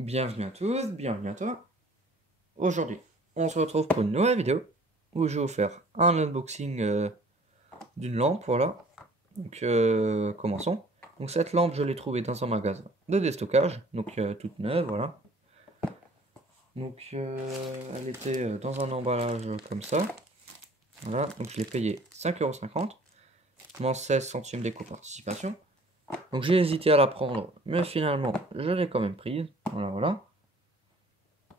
Bienvenue à tous, bienvenue à toi. Aujourd'hui, on se retrouve pour une nouvelle vidéo où je vais vous faire un unboxing d'une lampe, voilà. Donc commençons. Donc cette lampe, je l'ai trouvée dans un magasin de déstockage, donc toute neuve, voilà. Donc elle était dans un emballage comme ça. Voilà, donc je l'ai payé 5,50 €, moins 16 centimes d'éco-participation. Donc j'ai hésité à la prendre, mais finalement, je l'ai quand même prise. Voilà, voilà.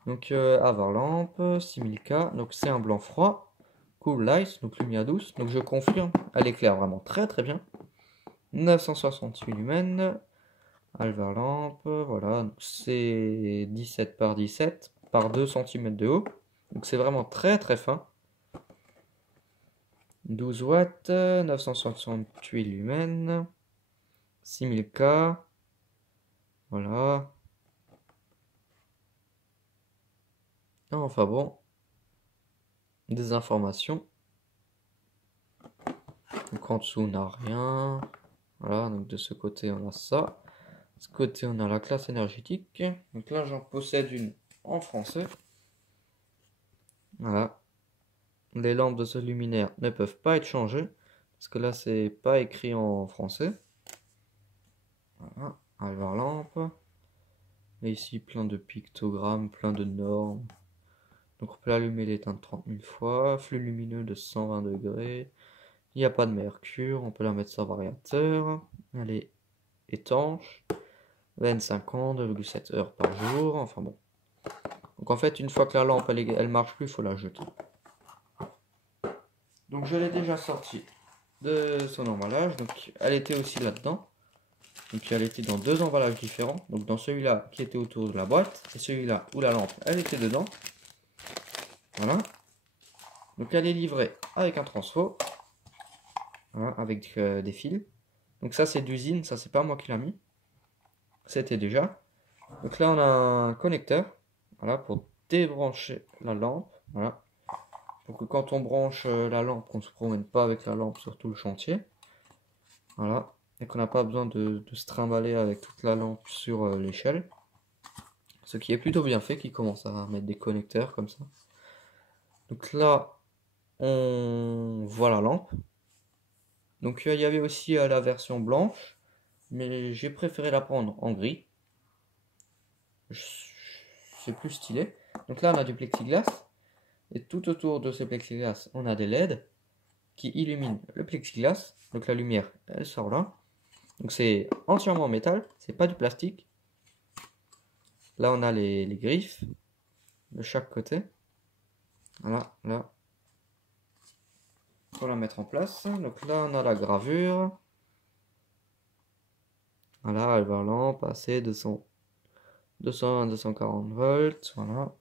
Donc Avalamp, 6000K, donc c'est un blanc froid. Cool Light, donc lumière douce. Donc je confirme, elle éclaire vraiment très très bien. 968 lumens. Alvalamp, voilà, c'est 17 par 17 par 2 cm de haut. Donc c'est vraiment très très fin. 12 watts, 968 lumens. 6000K. Voilà. Enfin bon, des informations. Donc en dessous, on n'a rien. Voilà, donc de ce côté, on a ça. De ce côté, on a la classe énergétique. Donc là, j'en possède une en français. Voilà. Les lampes de ce luminaire ne peuvent pas être changées. Parce que là, c'est pas écrit en français. Voilà. Alvar lampe. Et ici, plein de pictogrammes, plein de normes. Donc on peut allumer l'éteindre 30 000 fois. Flux lumineux de 120 degrés. Il n'y a pas de mercure. On peut la mettre sur variateur. Elle est étanche. 25 ans, 2,7 heures par jour. Enfin bon. Donc en fait, une fois que la lampe elle marche plus, il faut la jeter. Donc je l'ai déjà sortie de son emballage. Donc elle était aussi là-dedans. Donc elle était dans deux emballages différents. Donc dans celui-là qui était autour de la boîte et celui-là où la lampe elle était dedans. Voilà. Donc elle est livrée avec un transfo. Voilà, avec des fils. Donc ça c'est d'usine, ça c'est pas moi qui l'a mis. C'était déjà. Donc là on a un connecteur. Voilà, pour débrancher la lampe. Voilà. Pour que quand on branche la lampe, on ne se promène pas avec la lampe sur tout le chantier. Voilà. Et qu'on n'a pas besoin de se trimballer avec toute la lampe sur l'échelle. Ce qui est plutôt bien fait, qui commence à mettre des connecteurs comme ça. Donc là, on voit la lampe. Donc il y avait aussi la version blanche, mais j'ai préféré la prendre en gris. C'est plus stylé. Donc là, on a du plexiglas. Et tout autour de ce plexiglas, on a des LED qui illuminent le plexiglas. Donc la lumière, elle sort là. Donc c'est entièrement en métal, c'est pas du plastique. Là, on a les griffes de chaque côté. Voilà, là. Pour la mettre en place. Donc là, on a la gravure. Voilà, elle va lampe, passer 220, 240 volts. Voilà.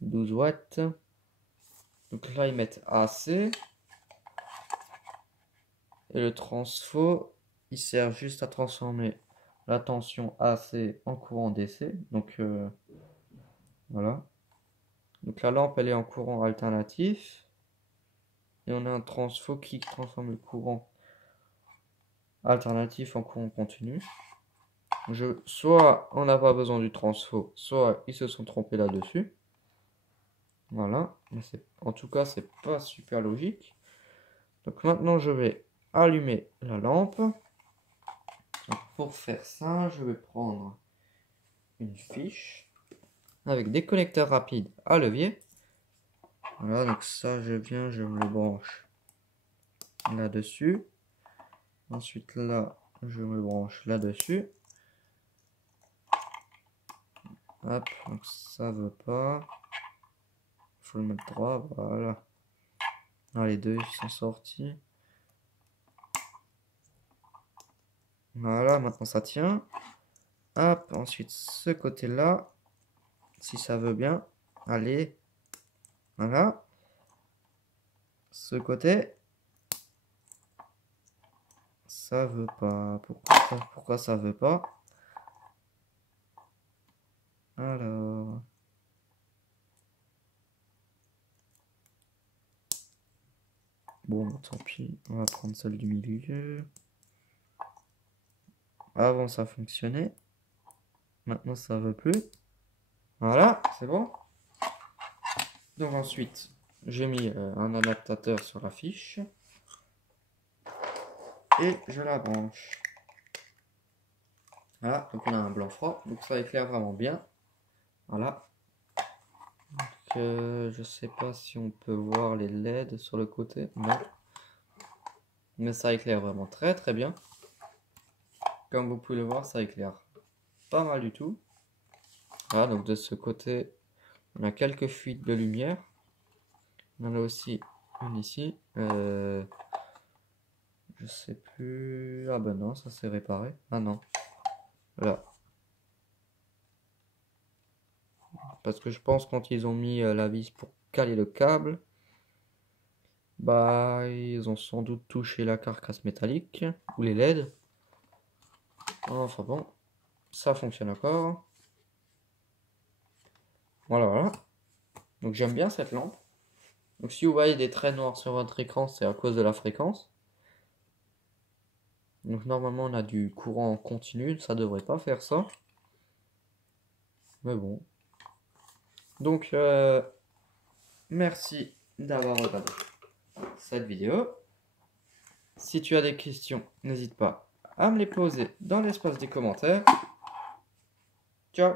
12 watts. Donc là, ils mettent AC. Et le transfo, il sert juste à transformer la tension AC en courant DC. Donc voilà. Donc la lampe, elle est en courant alternatif. Et on a un transfo qui transforme le courant alternatif en courant continu. Soit on n'a pas besoin du transfo, soit ils se sont trompés là-dessus. Voilà. Mais en tout cas, c'est pas super logique. Donc maintenant, je vais allumer la lampe. Donc, pour faire ça, je vais prendre une fiche avec des connecteurs rapides à levier. Voilà, donc ça, je me le branche là-dessus. Ensuite, là, je me le branche là-dessus. Hop, donc ça veut pas. Faut le mettre droit, voilà. Ah, les deux ils sont sortis. Voilà, maintenant ça tient. Hop, ensuite ce côté-là, si ça veut bien. Allez, voilà. Ce côté, ça veut pas. Pourquoi ça veut pas? Alors. Bon, tant pis, on va prendre celle du milieu. Avant ça fonctionnait. Maintenant ça veut plus. Voilà, c'est bon. Donc ensuite, j'ai mis un adaptateur sur la fiche. Et je la branche. Voilà, donc on a un blanc froid, donc ça éclaire vraiment bien. Voilà. Donc, je sais pas si on peut voir les LED sur le côté. Non. Mais ça éclaire vraiment très très bien. Comme vous pouvez le voir, ça éclaire pas mal du tout. Voilà, donc de ce côté, on a quelques fuites de lumière. On en a aussi une ici. Je sais plus. Ah ben non, ça s'est réparé. Ah non. Voilà. Parce que je pense quand ils ont mis la vis pour caler le câble, bah ils ont sans doute touché la carcasse métallique ou les LED. Enfin bon, ça fonctionne encore. Voilà, voilà. Donc j'aime bien cette lampe. Donc si vous voyez des traits noirs sur votre écran, c'est à cause de la fréquence. Donc normalement on a du courant continu, ça devrait pas faire ça. Mais bon. Donc merci d'avoir regardé cette vidéo. Si tu as des questions, n'hésite pas à me les poser dans l'espace des commentaires. Ciao!